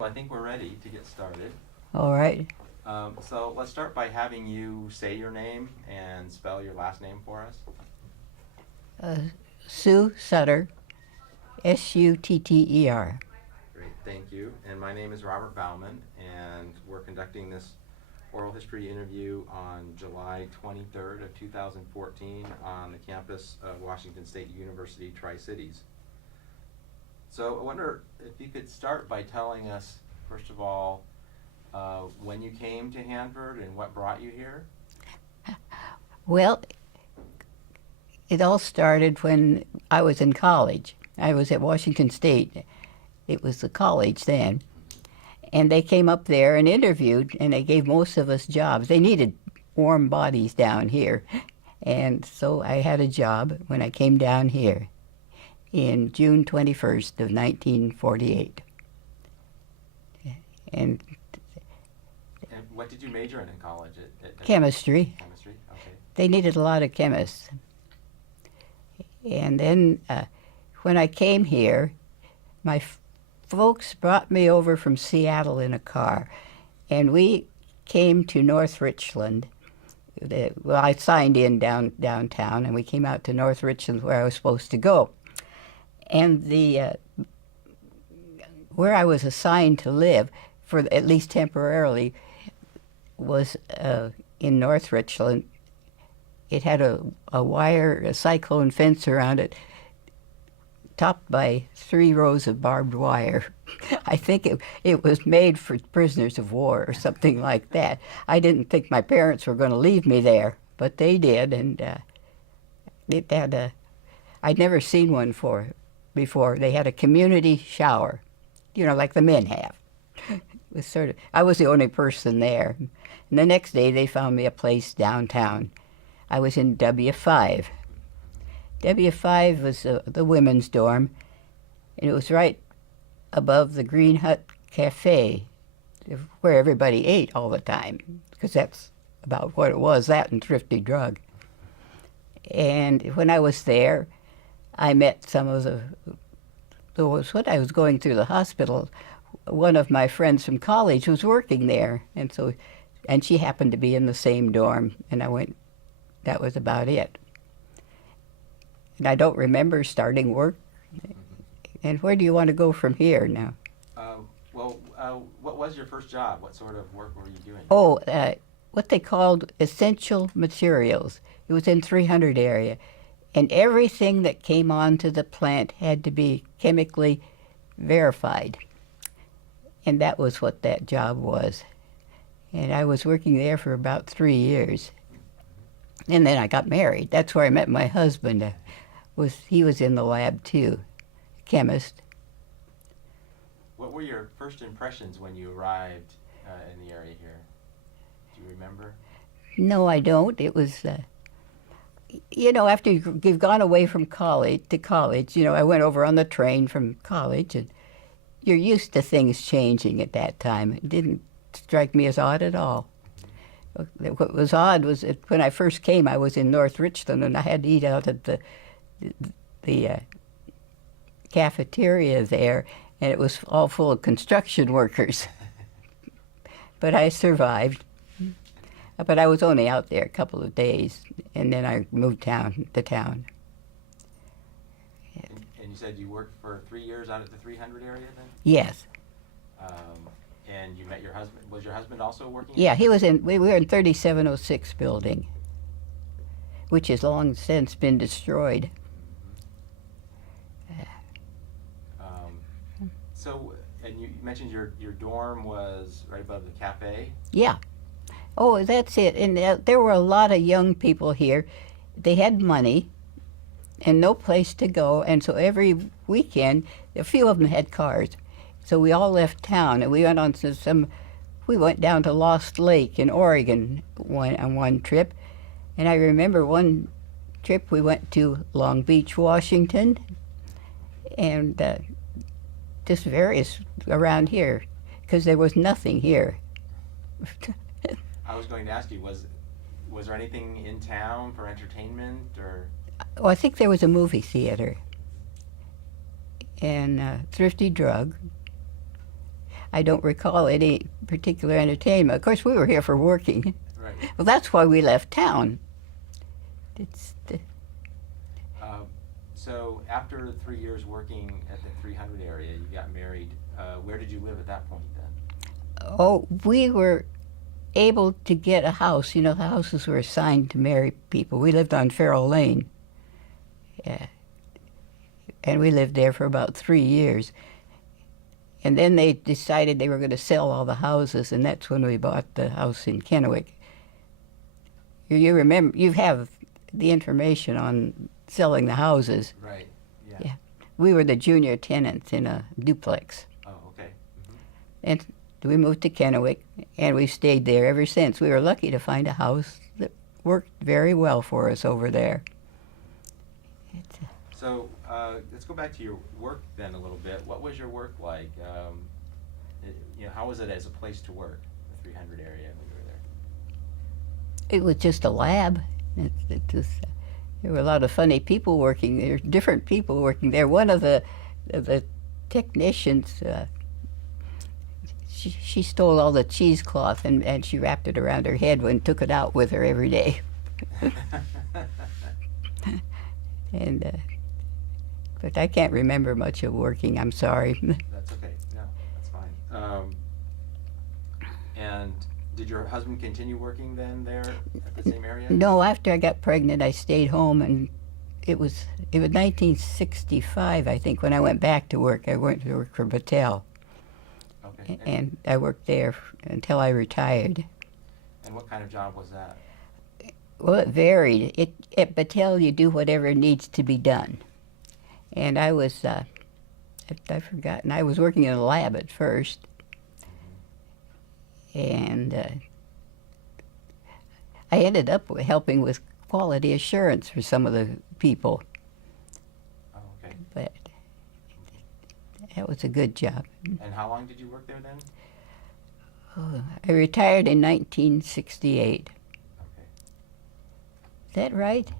I think we're ready to get started. All right. So let's start by having you say your name and spell your last name for us. Sue Sutter, Sutter. Great, thank you. And my name is Robert Bauman, and we're conducting this oral history interview on July 23rd of 2014 on the campus of Washington State University, Tri-Cities. So I wonder if you could start by telling us, first of all, when you came to Hanford and what brought you here. Well, it all started when I was in college. I was at Washington State. It was the college then. And they came up there and interviewed, and they gave most of us jobs. They needed warm bodies down here. And so I had a job when I came down here in June 21st of 1948. And And what did you major in college? At chemistry. Chemistry, okay. They needed a lot of chemists. And then when I came here, my folks brought me over from Seattle in a car, and we came to North Richland. Well, I signed in downtown, and we came out to North Richland where I was supposed to go. And where I was assigned to live, for at least temporarily, was in North Richland. It had a cyclone fence around it, topped by 3 rows of barbed wire. I think it was made for prisoners of war or something like that. I didn't think my parents were going to leave me there, but they did, and it had I'd never seen one before. They had a community shower, like the men have. It was I was the only person there. And the next day they found me a place downtown. I was in W5. W5 was the women's dorm, and it was right above the Green Hut Cafe, where everybody ate all the time, because that's about what it was, that and Thrifty Drug. And when I was there, I met some of when I was going through the hospital, one of my friends from college was working there, and she happened to be in the same dorm, and I went. That was about it. And I don't remember starting work. And where do you want to go from here now? What was your first job? What sort of work were you doing? Oh, what they called essential materials. It was in 300 area. And everything that came onto the plant had to be chemically verified. And that was what that job was. And I was working there for about 3 years. And then I got married. That's where I met my husband. He was in the lab too, chemist. What were your first impressions when you arrived in the area here? Do you remember? No, I don't. It was, after you've gone away from college, I went over on the train from college, and you're used to things changing at that time. It didn't strike me as odd at all. What was odd was that when I first came, I was in North Richland, and I had to eat out at the cafeteria there, and it was all full of construction workers. But I survived. But I was only out there a couple of days, and then I moved to town. And you said you worked for 3 years out at the 300 area then? Yes. And you met your husband. Was your husband also working? Yeah, he was we were in 3706 building, which has long since been destroyed. And you mentioned your dorm was right above the cafe? Yeah. Oh, that's it. And there were a lot of young people here. They had money and no place to go, and so every weekend, a few of them had cars. So we all left town, and we went on to we went down to Lost Lake in Oregon on one trip. And I remember one trip we went to Long Beach, Washington, and just various around here, because there was nothing here. I was going to ask you, was there anything in town for entertainment, or? Oh, I think there was a movie theater and Thrifty Drug. I don't recall any particular entertainment. Of course, we were here for working. Right. Well, that's why we left town. It's So after 3 years working at the 300 area, you got married. Where did you live at that point then? Oh, we were able to get a house. You know, the houses were assigned to married people. We lived on Farrell Lane. Yeah. And we lived there for about 3 years. And then they decided they were going to sell all the houses, and that's when we bought the house in Kennewick. You remember, you have the information on selling the houses. Right. Yeah. Yeah. We were the junior tenants in a duplex. Oh, okay. And we moved to Kennewick, and we've stayed there ever since. We were lucky to find a house that worked very well for us over there. So let's go back to your work then a little bit. What was your work like? How was it as a place to work, the 300 area when you were there? It was just a lab. There were a lot of funny people working there, different people working there. One of the technicians, she stole all the cheesecloth and she wrapped it around her head and took it out with her every day. But I can't remember much of working, I'm sorry. That's okay. No, that's fine. And did your husband continue working then there at the same area? No, after I got pregnant, I stayed home, and it was 1965, I think, when I went back to work. I went to work for Battelle. Okay. And I worked there until I retired. And what kind of job was that? Well, it varied. At Battelle, you do whatever needs to be done. And I was, I've forgotten, I was working in a lab at first. And I ended up helping with quality assurance for some of the people. Oh, okay. But that was a good job. And how long did you work there then? Oh, I retired in 1968. Okay. Is that right?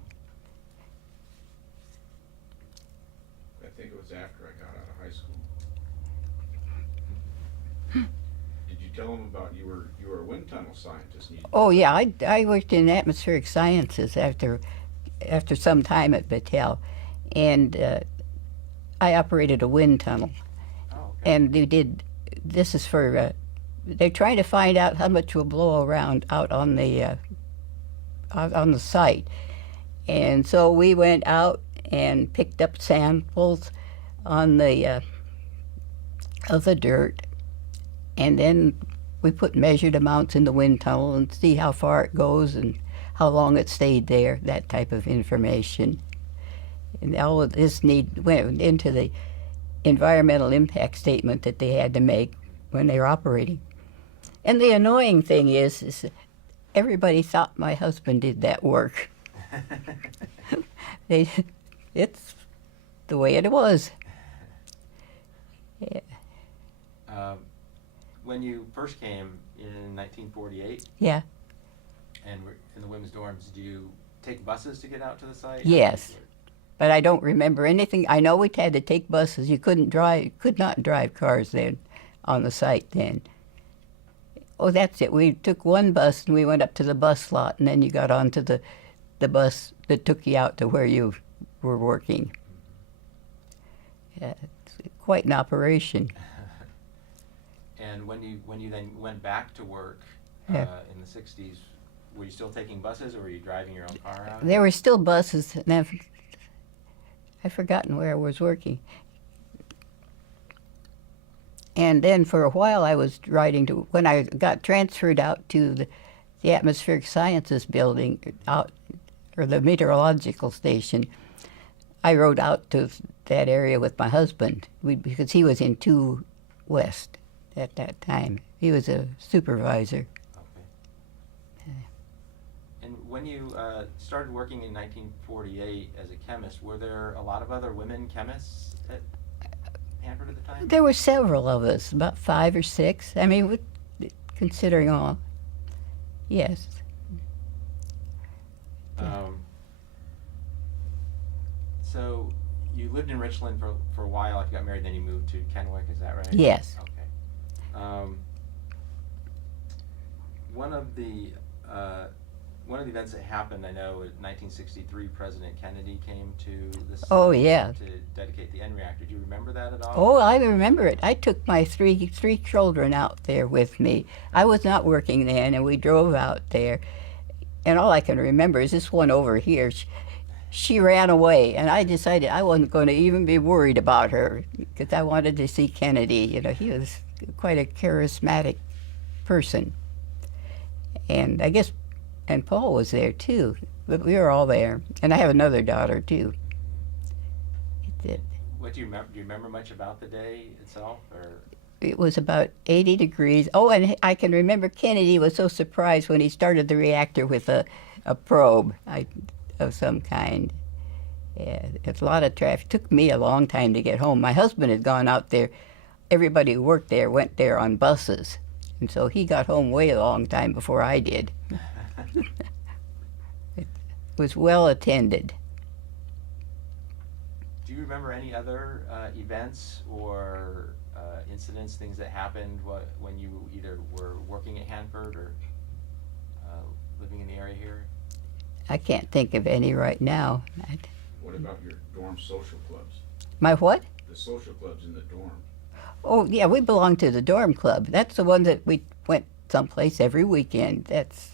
I think it was after I got out of high school. Did you tell them about you were a wind tunnel scientist? Oh yeah, I worked in atmospheric sciences after some time at Battelle, and I operated a wind tunnel. Oh, okay. And this is for they're trying to find out how much will blow around out on the site, and so we went out and picked up samples on the of the dirt, and then we put measured amounts in the wind tunnel and see how far it goes and how long it stayed there, that type of information. And all of this went into the environmental impact statement that they had to make when they were operating. And the annoying thing is everybody thought my husband did that work. It's the way it was. Yeah. When you first came in 1948 Yeah. and were in the women's dorms, did you take buses to get out to the site? Yes. But I don't remember anything. I know we had to take buses. You could not drive cars then on the site then. Oh, that's it. We took one bus and we went up to the bus lot, and then you got onto the bus that took you out to where you were working. Yeah, it's quite an operation. And when you then went back to work Yeah. in the 60s, were you still taking buses or were you driving your own car out? There were still buses, and I've forgotten where I was working. And then for a while I was riding to, when I got transferred out to the Atmospheric Sciences building, or the meteorological station, I rode out to that area with my husband, because he was in 2 West at that time. He was a supervisor. Okay. And when you started working in 1948 as a chemist, were there a lot of other women chemists at Hanford at the time? There were several of us, about 5 or 6. I mean, considering all. Yes. So you lived in Richland for a while after you got married, then you moved to Kennewick, is that right? Yes. Okay. Um, one of the events that happened, I know, in 1963, President Kennedy came to the site Oh, yeah. to dedicate the N reactor. Do you remember that at all? Oh, I remember it. I took my three children out there with me. I was not working then, and we drove out there. And all I can remember is this one over here. She ran away, and I decided I wasn't going to even be worried about her because I wanted to see Kennedy. You know, he was quite a charismatic person. And I guess, and Paul was there too, but we were all there. And I have another daughter too. What do you remember? Do you remember much about the day itself, or? It was about 80 degrees. Oh, and I can remember Kennedy was so surprised when he started the reactor with a probe of some kind. Yeah, it's a lot of traffic. It took me a long time to get home. My husband had gone out there. Everybody who worked there went there on buses. And so he got home way a long time before I did. It was well attended. Do you remember any other events or incidents, things that happened when you either were working at Hanford or living in the area here? I can't think of any right now. What about your dorm social clubs? My what? The social clubs in the dorm. Oh, yeah, we belonged to the dorm club. That's the one that we went someplace every weekend. It's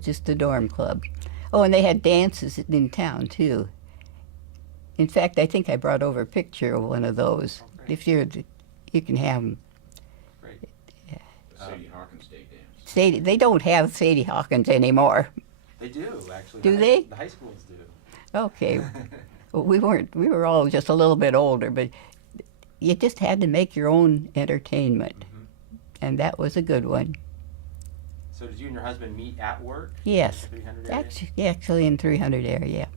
just the dorm club. Oh, and they had dances in town, too. In fact, I think I brought over a picture of one of those. Oh, great. If you can have them. Great. The Sadie Hawkins Day dance. They don't have Sadie Hawkins anymore. They do, actually. Do they? The high schools do. Okay. Well, we were all just a little bit older, but you just had to make your own entertainment. Mm-hmm. And that was a good one. So did you and your husband meet at work? Yes. In the 300 area? Actually in 300 area.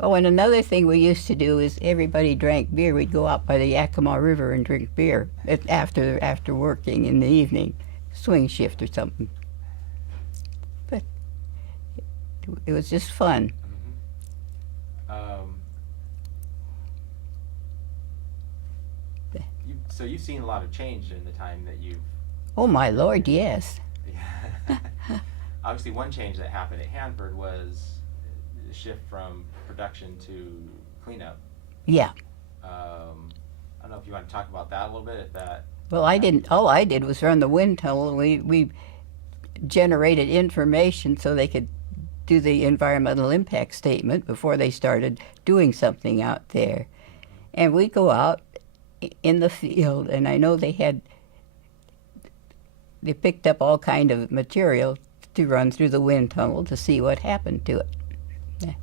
Oh, and another thing we used to do is everybody drank beer. We'd go out by the Yakima River and drink beer after working in the evening, swing shift or something. But it was just fun. Mm-hmm. So you've seen a lot of change in the time that you've... Oh, my Lord, yes. Obviously, one change that happened at Hanford was a shift from production to cleanup. Yeah. I don't know if you want to talk about that a little bit. If that. Well, I didn't. All I did was run the wind tunnel. We generated information so they could do the environmental impact statement before they started doing something out there. And we go out in the field, and I know they picked up all kind of material to run through the wind tunnel to see what happened to it. Yeah.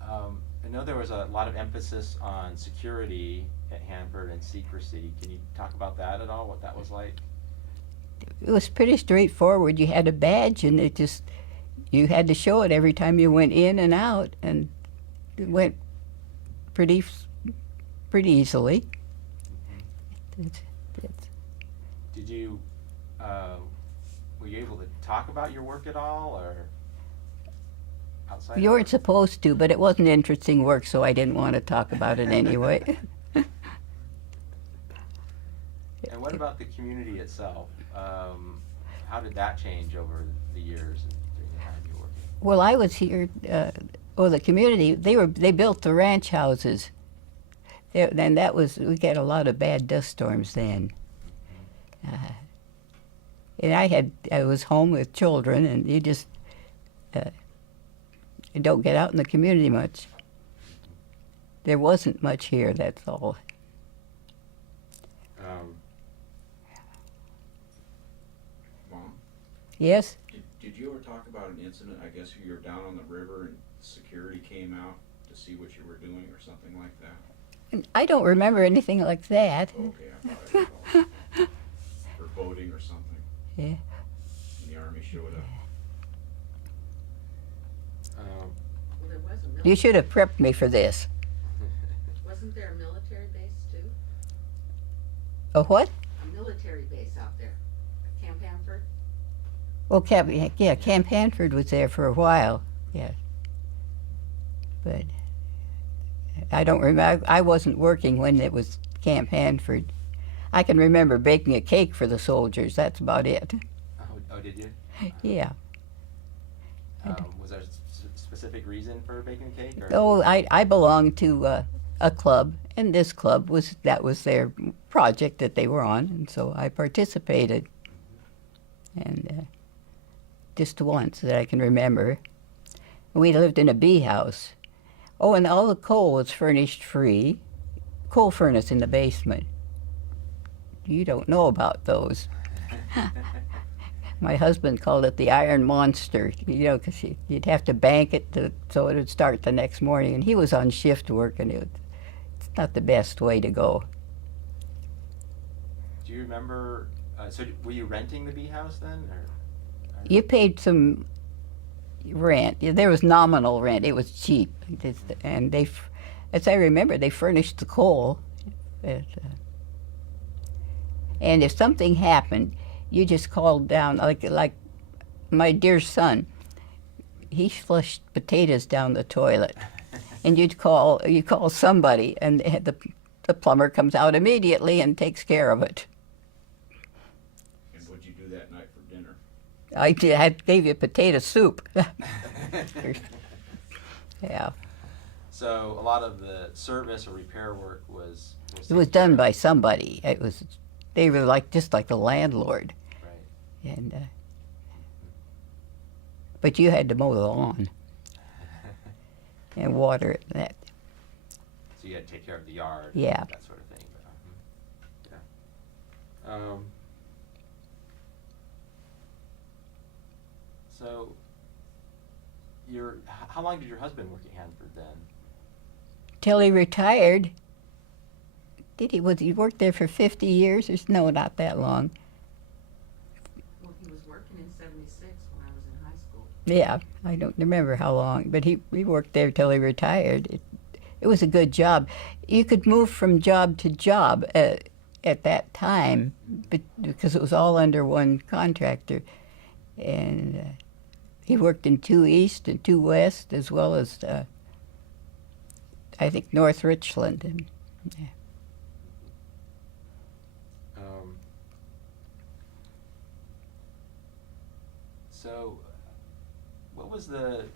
I know there was a lot of emphasis on security at Hanford and secrecy. Can you talk about that at all, what that was like? It was pretty straightforward. You had a badge, and you had to show it every time you went in and out, and it went pretty easily. Did you, were you able to talk about your work at all, or outside? You weren't supposed to, but it wasn't interesting work, so I didn't want to talk about it anyway. And what about the community itself? How did that change over the years and during the time you were working? Well, I was here. The community, they built the ranch houses. Then we got a lot of bad dust storms then. And I was home with children, and you just you don't get out in the community much. There wasn't much here, that's all. Mom, Yes? did you ever talk about an incident, I guess you were down on the river and security came out to see what you were doing or something like that? I don't remember anything like that. Okay, I thought I recalled. Or boating or something. Yeah. And the Army showed up. Well, there was a You military, should have prepped me for this. wasn't there a military base too? A what? A military base out there, Camp Hanford? Well, Camp Hanford was there for a while, yeah. But I don't remember. I wasn't working when Camp Hanford. I can remember baking a cake for the soldiers. That's about it. Oh, did you? Yeah. Was there a specific reason for baking a cake? Or? Oh, I belonged to a club, and this club was their project that they were on, and so I participated. And just once that I can remember. We lived in a bee house. Oh, and all the coal was furnished free. Coal furnace in the basement. You don't know about those. My husband called it the Iron Monster, you know, because you'd have to bank it so it would start the next morning. And he was on shift work, and it's not the best way to go. Do you remember? So were you renting the bee house then, or? You paid some rent. There was nominal rent. It was cheap, and they, as I remember, they furnished the coal. And if something happened, you just called down, like my dear son. He flushed potatoes down the toilet, and you call somebody, and the plumber comes out immediately and takes care of it. And what'd you do that night for dinner? I gave you potato soup. Yeah. So a lot of the service or repair work was It was done by somebody. They were just like the landlord, right. and but you had to mow the lawn and water it. And that. So you had to take care of the yard. Yeah. And that sort of thing. But, yeah. So how long did your husband work at Hanford then? Till he retired. Did he? Was he worked there for 50 years? Or no, not that long. Well, he was working in 76 when I was in high school. Yeah, I don't remember how long, but he worked there till he retired. It was a good job. You could move from job to job at that time, because it was all under one contractor, and he worked in 2 East and 2 West, as well as I think North Richland. And, yeah. So, what was the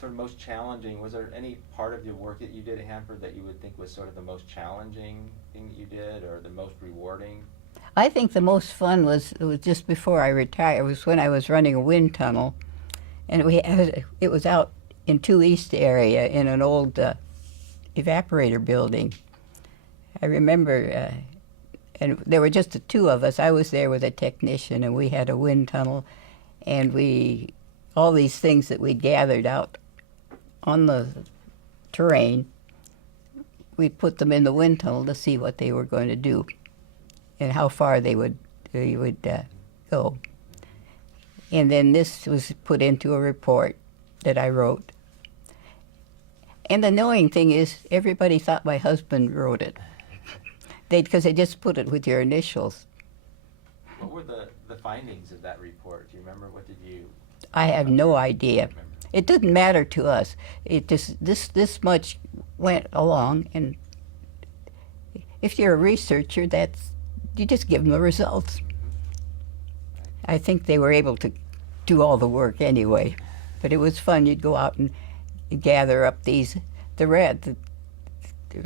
sort of most challenging? Was there any part of your work that you did at Hanford that you would think was sort of the most challenging thing that you did, or the most rewarding? I think the most fun was just before I retired. It was when I was running a wind tunnel, and it was out in 2 East area in an old evaporator building. I remember, and there were just the 2 of us. I was there with a technician, and we had a wind tunnel, and all these things that we gathered out on the terrain, we put them in the wind tunnel to see what they were going to do and how far they would go. And then this was put into a report that I wrote. And the annoying thing is, everybody thought my husband wrote it. Because they just put it with your initials. What were the findings of that report? Do you remember? What did you? I have no idea. Remember? It didn't matter to us. It just this much went along, and if you're a researcher, you just give them the results. I think they were able to do all the work anyway, but it was fun. You'd go out and gather up there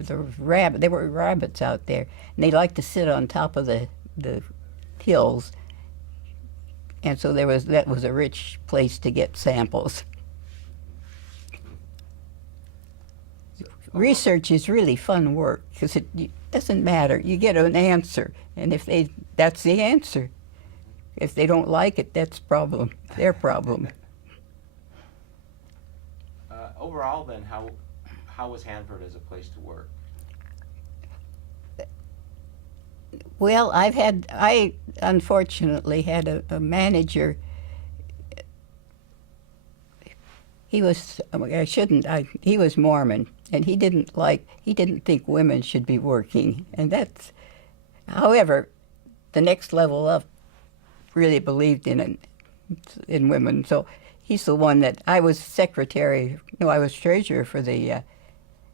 were rabbits out there, and they liked to sit on top of the hills, and so that was a rich place to get samples. Research is really fun work because it doesn't matter. You get an answer, and that's the answer. If they don't like it, that's their problem. Overall, then, how was Hanford as a place to work? Well, I unfortunately had a manager. He was Mormon, and he didn't think women should be working, and however, the next level up really believed in women. So he's the one I was treasurer for the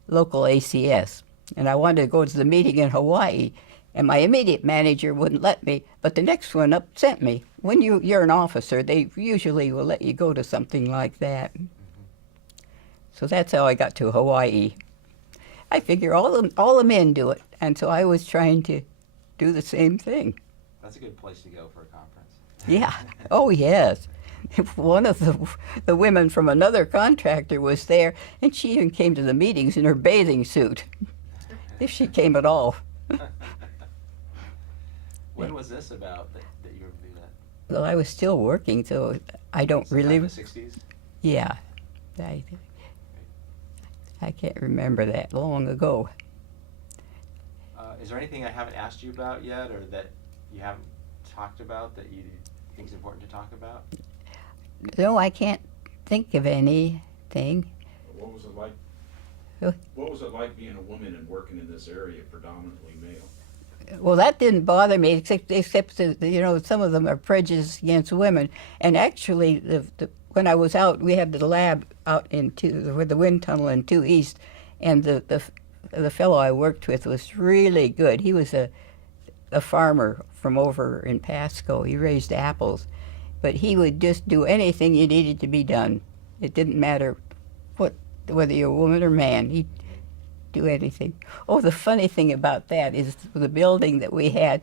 local ACS, and I wanted to go to the meeting in Hawaii. And my immediate manager wouldn't let me, but the next one up sent me. When you're an officer, they usually will let you go to something like that. So that's how I got to Hawaii. I figure all the men do it, and so I was trying to do the same thing. That's a good place to go for a conference. Yeah. Oh, yes. One of the women from another contractor was there, and she even came to the meetings in her bathing suit, if she came at all. When was this about that you were doing that? Well, I was still working, so I don't really. In the 60s? Yeah. I can't remember that long ago. Is there anything I haven't asked you about yet, or that you haven't talked about that you think is important to talk about? No, I can't think of anything. What was it like? Huh? What was it like being a woman and working in this area, predominantly male? Well, that didn't bother me, except that, you know, some of them are prejudiced against women. And actually, when I was out, we had the lab out with the wind tunnel in 2 East, and the fellow I worked with was really good. He was a farmer from over in Pasco. He raised apples, but he would just do anything you needed to be done. It didn't matter whether you're a woman or man. He'd do anything. Oh, the funny thing about that is the building that we had,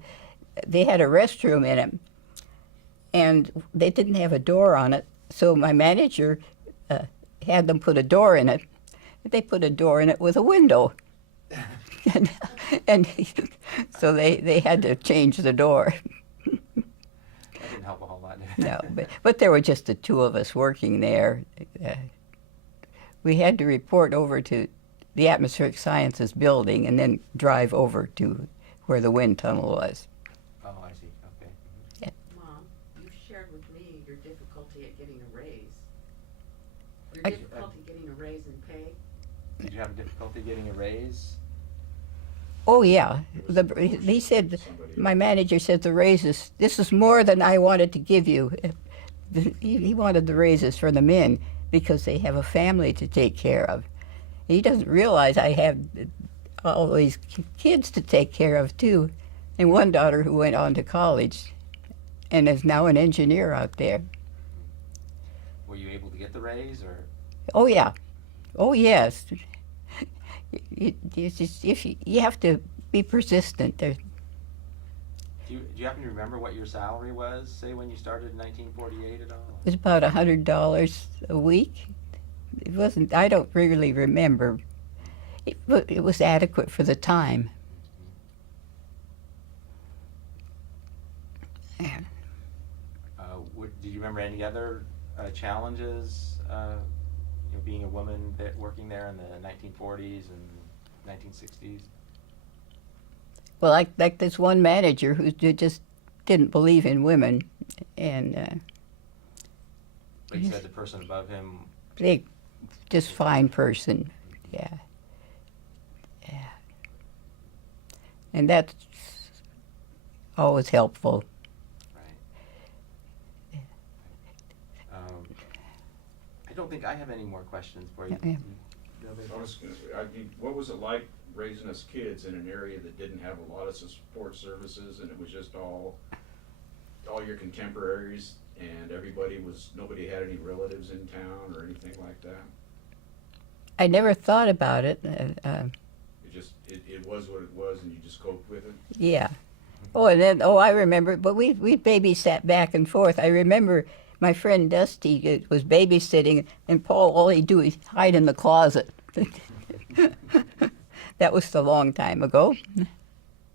they had a restroom in it, and they didn't have a door on it, so my manager had them put a door in it. They put a door in it with a window. and so they had to change the door. That didn't help a whole lot, did it? No, but there were just the two of us working there. We had to report over to the Atmospheric Sciences building and then drive over to where the wind tunnel was. Oh, I see. Okay. Mom, you shared with me your difficulty at getting a raise. Your I- difficulty getting a raise in pay. Did you have difficulty getting a raise? Oh, yeah. He said, my manager said the raises, this is more than I wanted to give you. He wanted the raises for the men because they have a family to take care of. He doesn't realize I have all these kids to take care of, too. And one daughter who went on to college and is now an engineer out there. Were you able to get the raise, or? Oh, yeah. Oh, yes. You have to be persistent. Do you happen to remember what your salary was, say, when you started in 1948 at all? It was about $100 a week. It wasn't, I don't really remember. It was adequate for the time. Do you remember any other challenges, being a woman working there in the 1940s and 1960s? Well, like this one manager who just didn't believe in women, and But you said the person above him. they just fine person, yeah. And that's always helpful. Right. I don't think I have any more questions for you. Yeah. What was it like raising us kids in an area that didn't have a lot of support services, and it was just all your contemporaries, and nobody had any relatives in town or anything like that? I never thought about it. It was what it was, and you just coped with it? Yeah. Oh, and then, I remember, but we babysat back and forth. I remember my friend Dusty was babysitting, and Paul, all he'd do is hide in the closet. That was a long time ago.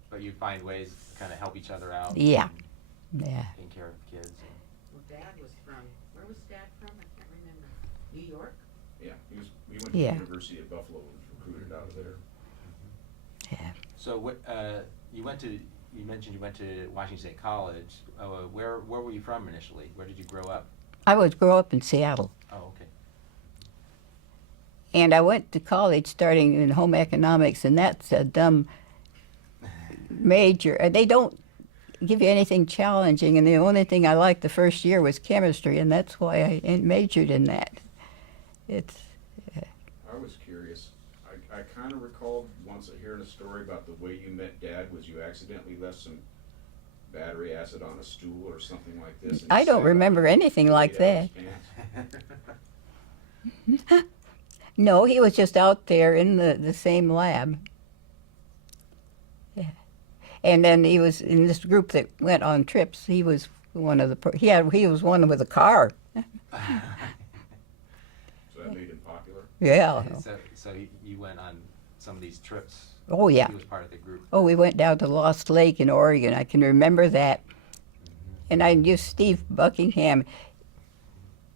But you'd find ways to kind of help each other out. Yeah. and Yeah. Taking care of kids. Well, Dad was where was Dad from? I can't remember. New York? Yeah, we went to Yeah. the University at Buffalo and was recruited out of there. Yeah. So what you mentioned you went to Washington State College. Where were you from initially? Where did you grow up? I grew up in Seattle. Oh, okay. And I went to college starting in home economics, and that's a dumb major. They don't give you anything challenging, and the only thing I liked the first year was chemistry, and that's why I majored in that. I was curious. I kind of recalled one once hearing a story about the way you met Dad was you accidentally left some battery acid on a stool or something like this. And I he don't sat up remember and anything like laid out his pants. No, he was just out there in the same lab. Yeah. And then he was in this group that went on trips. He was one of the, he was one with a car. So that made him popular. Yeah. So you went on some of these trips? Oh, yeah. He was part of the group? Oh, we went down to Lost Lake in Oregon. I can remember that. And I knew Steve Buckingham.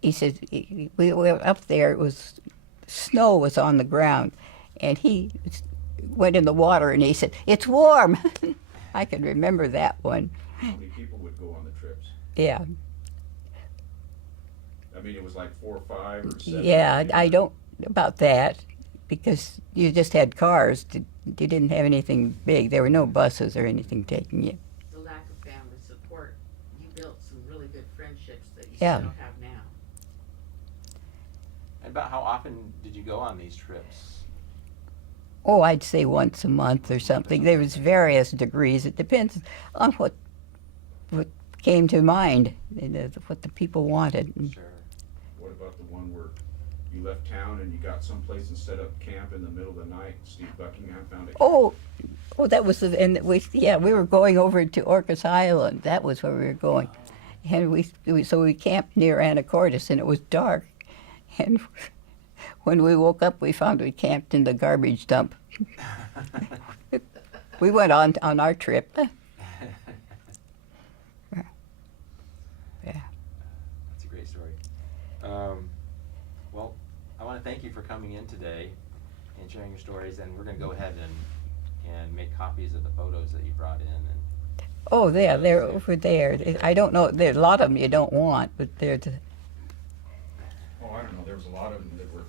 He said, we were up there, it was, snow was on the ground. And he went in the water and he said, "It's warm." I can remember that one. How many people would go on the trips? Yeah. I mean, it was like 4 or 5 or 7. Yeah, I don't about that because you just had cars. You didn't have anything big. There were no buses or anything taking you. The lack of family support, you built some really good friendships that you Yeah. still have now. And about how often did you go on these trips? Oh, I'd say once a month or something. There was various degrees. It depends on what came to mind, what the people wanted. Sure. What about the one where you left town and you got someplace and set up camp in the middle of the night? Steve Buckingham found a camp. Oh, that was and we were going over to Orcas Island. That was where we were going, and so we camped near Anacortes, and it was dark, and when we woke up, we found we camped in the garbage dump. We went on our trip. Yeah. That's a great story. Well, I want to thank you for coming in today and sharing your stories, and we're going to go ahead and make copies of the photos that you brought in. And Oh, they're over there. I don't know. There's a lot of them you don't want, but they're. Oh, I don't know. There was a lot of them that were